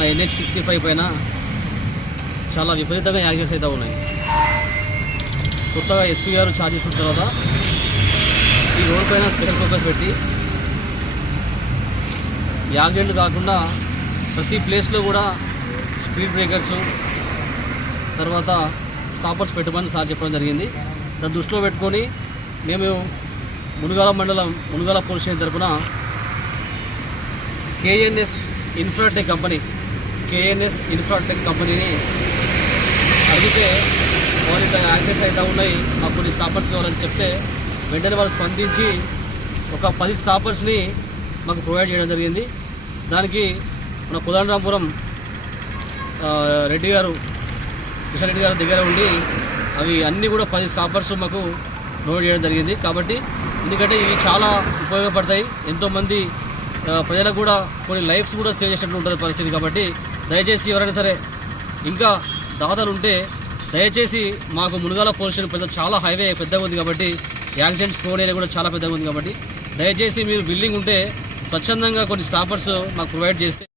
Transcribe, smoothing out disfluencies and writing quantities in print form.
మన NH65 పైన చాలా విపరీతంగా యాక్సిడెంట్స్ అయితే ఉన్నాయి. కొత్తగా ఎస్పీ గారు ఛార్జ్ చేసిన తర్వాత ఈ రోడ్ పైన స్పెషల్ ఫోకస్ పెట్టి యాక్సిడెంట్ కాకుండా ప్రతి ప్లేస్లో కూడా స్పీడ్ బ్రేకర్సు తర్వాత స్టాపర్స్ పెట్టమని సార్ చెప్పడం జరిగింది. దాన్ని దృష్టిలో పెట్టుకొని మేము మునుగాల మండలం మునుగాల పోలీస్ స్టేషన్ తరఫున KNS ఇన్ఫ్రాటెక్ కంపెనీని అడిగితే వాళ్ళు ఇక్కడ యాక్సిడెంట్స్ అయితే ఉన్నాయి, మాకు కొన్ని స్టాపర్స్ కావాలని చెప్తే వెంటనే వాళ్ళు స్పందించి ఒక 10 స్టాపర్స్ని మాకు ప్రొవైడ్ చేయడం జరిగింది. దానికి మన కోదండరాంపురం కృష్ణారెడ్డి గారు దగ్గర ఉండి అవి అన్నీ కూడా 10 స్టాపర్స్ మాకు ప్రొవైడ్ చేయడం జరిగింది. కాబట్టి ఎందుకంటే ఇవి చాలా ఉపయోగపడతాయి, ఎంతోమంది ప్రజలకు కూడా కొన్ని లైఫ్స్ కూడా సేవ్ చేసినట్టు ఉంటుంది పరిస్థితి. కాబట్టి దయచేసి ఎవరైనా సరే ఇంకా దాతలు ఉంటే దయచేసి మాకు మునుగాల పోలీస్ స్టేషన్ చాలా హైవే పెద్దగా ఉంది కాబట్టి యాక్సిడెంట్స్ ప్రోన్ ఏరియా కూడా చాలా పెద్దగా ఉంది కాబట్టి దయచేసి మీరు బిల్డింగ్ ఉంటే స్వచ్ఛందంగా కొన్ని స్టాపర్స్ మాకు ప్రొవైడ్ చేస్తే